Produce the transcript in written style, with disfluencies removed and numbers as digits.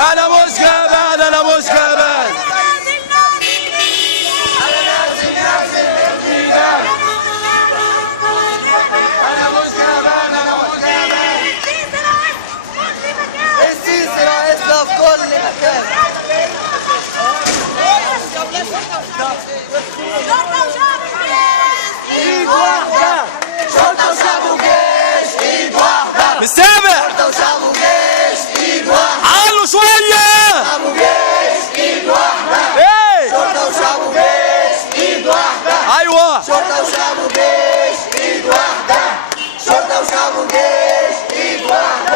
انا مش جبان انا مش جبان. السيسي رئيسنا في كل مكان. ايد واحدة، شرطة وشعب وجيش، ايد واحدة. مش سامع. شرطة وشعب وجيش، ايد واحدة. علوا شوية. شعب وجيش، ايد واحدة. ايه. شرطة وشعب وجيش، ايد واحدة. ايوه. شرطة وشعب وجيش، ايد واحدة. شرطة وشعب وجيش، ايد واحدة.